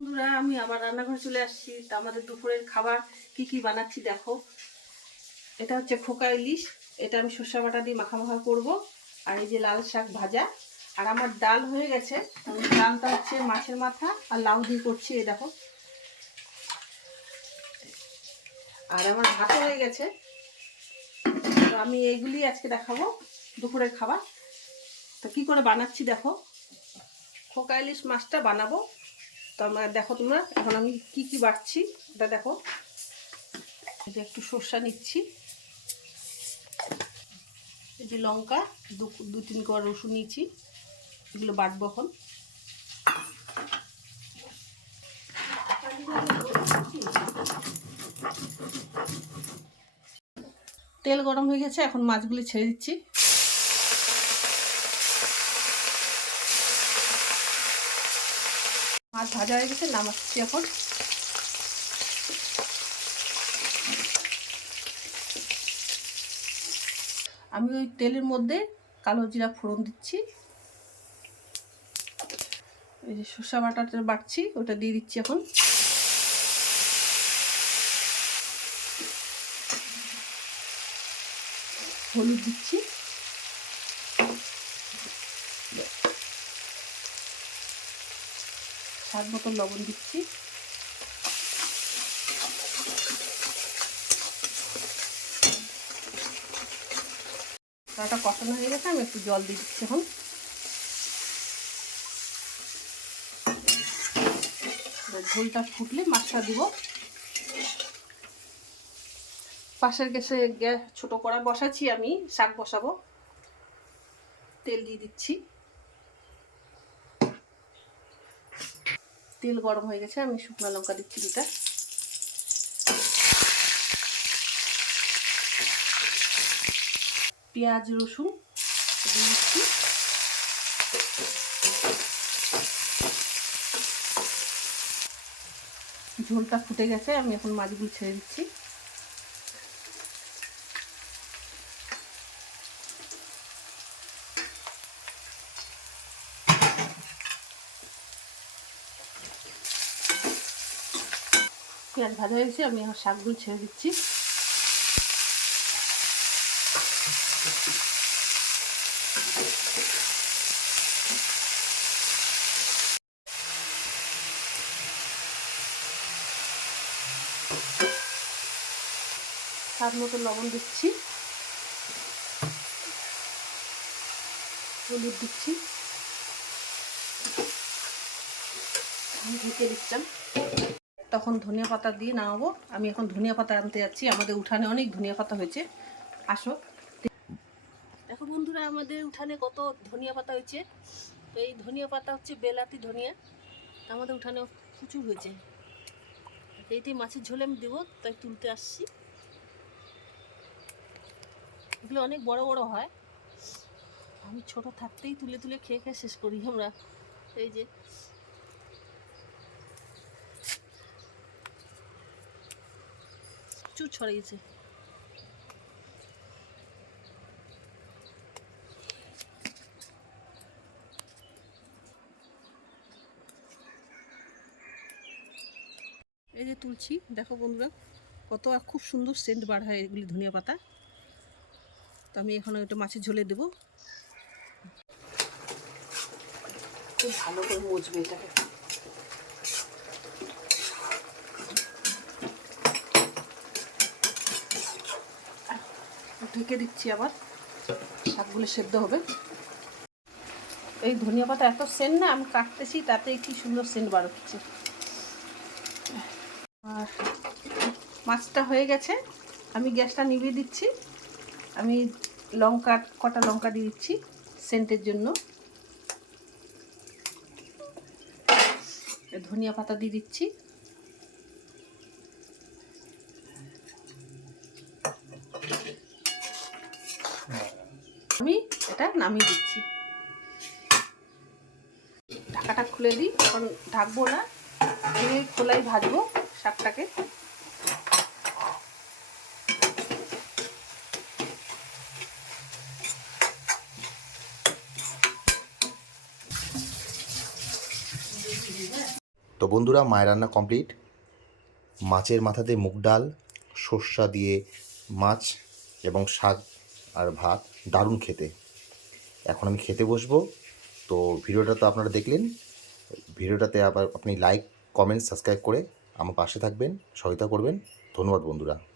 বন্ধুরা, আমি আবার রান্নাঘরে চলে আসছি। তা আমাদের দুপুরের খাবার কি কি বানাচ্ছি দেখো। এটা হচ্ছে খোকা ইলিশ, এটা আমি সর্ষে বাটা দিয়ে মাখা মাখা করবো। আর এই যে লাল শাক ভাজা। আর আমার ডাল হয়ে গেছে। ডালটা হচ্ছে মাছের মাথা আর লাউ দিয়ে করছি, এই দেখো। আর আমার ভাতও হয়ে গেছে। তো আমি এইগুলি আজকে দেখাবো দুপুরের খাবার। তো কি করে বানাচ্ছি দেখো। খোকা ইলিশ মাছটা বানাবো। তো আমরা দেখো তোমরা, এখন আমি কি কি বাটছি এটা দেখো। এই যে একটু সর্ষা নিচ্ছি, এই যে লঙ্কা, দু তিন কোয়া রসুন নিয়েছি, এগুলো বাটবো এখন। তেল গরম হয়ে গেছে, এখন মাছগুলি ছেড়ে দিচ্ছি। মাছ ভাজা হয়ে গেছে, নামাচ্ছি এখন। আমি ওই তেলের মধ্যে কালো জিরা ফোড়ন দিচ্ছি। এই যে সর্ষে বাটাটা বাটছি, ওটা দিয়ে দিচ্ছি এখন। হলুদ দিচ্ছি, স্বাদ মতো লবণ দিচ্ছি। কড়াটা কষানো হয়ে গেছে, আমি একটু জল দিয়ে দিচ্ছি এখন। ঝোলটা ফুটলে মাছটা দিব। পাশের গ্যাসে ছোট কড়াই বসাচ্ছি, আমি শাক বসাবো। তেল দিয়ে দিচ্ছি। তেল গরম হয়ে গেছে, আমি শুকনো লঙ্কা দিচ্ছি দুটা। পেঁয়াজ রসুন দিয়ে দিচ্ছি। ঝোলটা ফুটে গেছে, আমি এখন মাছগুলো ছেড়ে দিচ্ছি। পেঁয়াজ ভাজা হয়ে গেছে, আমি এখন শাকগুলো ছেড়ে দিচ্ছি। স্বাদ মতো লবণ দিচ্ছি, হলুদ দিচ্ছি, ঢেকে দিচ্ছিলাম। তখন ধনিয়া পাতা দিয়ে নামাবো। আমি এখন ধনিয়া পাতা আনতে যাচ্ছি, আমাদের উঠানে অনেক ধনিয়া পাতা হয়েছে। আসো দেখো বন্ধুরা, আমাদের উঠানে কত ধনিয়া পাতা হয়েছে। তো এই ধনিয়া পাতা হচ্ছে বেলাতি ধনিয়া, আমাদের উঠানে প্রচুর হয়েছে। এইটি মাছের ঝোলে আমি দেবো, তাই তুলতে আসছি। এগুলো অনেক বড় বড় হয়, আমি ছোট থাকতেই তুলে তুলে খেয়ে খেয়ে শেষ করি আমরা। এই যে প্রচুর ছড়িয়েছে। এই যে তুলছি, দেখো বন্ধুরা কত খুব সুন্দর সেন্ট বার হয় এগুলি ধনিয়া পাতা। তো আমি এখন ওটা মাছের ঝোলে দেবো। খুব ভালো করে মুছবে এটাকে। ঢেকে দিচ্ছি, আবার শাকগুলো সেদ্ধ হবে। এই ধনিয়া পাতা এত সেন্ট না, আমি কাটতেছি তাতে কি সুন্দর সেন্ট বার হচ্ছে। আর মাছটা হয়ে গেছে, আমি গ্যাসটা নিভিয়ে দিচ্ছি। আমি কটা লঙ্কা দিয়ে দিচ্ছি সেন্টের জন্য। ধনিয়া পাতা দিয়ে দিচ্ছি। আমি এটা নামিয়ে দিচ্ছি। ঢাকাটা খুলে দিই, এখন ঢাকবো না, আমি খোলাই ভাজবো শাকটাকে। তো বন্ধুরা, মায়ের রান্না কমপ্লিট। মাছের মাথা দিয়ে মুগ ডাল, সর্ষা দিয়ে মাছ এবং শাক আর ভাত, দারুণ খেতে। এখন আমি খেতে বসবো। তো ভিডিওটা তো আপনারা দেখলেন। ভিডিওটাতে আবার আপনি লাইক, কমেন্ট, সাবস্ক্রাইব করে আমার পাশে থাকবেন, সহায়তা করবেন। ধন্যবাদ বন্ধুরা।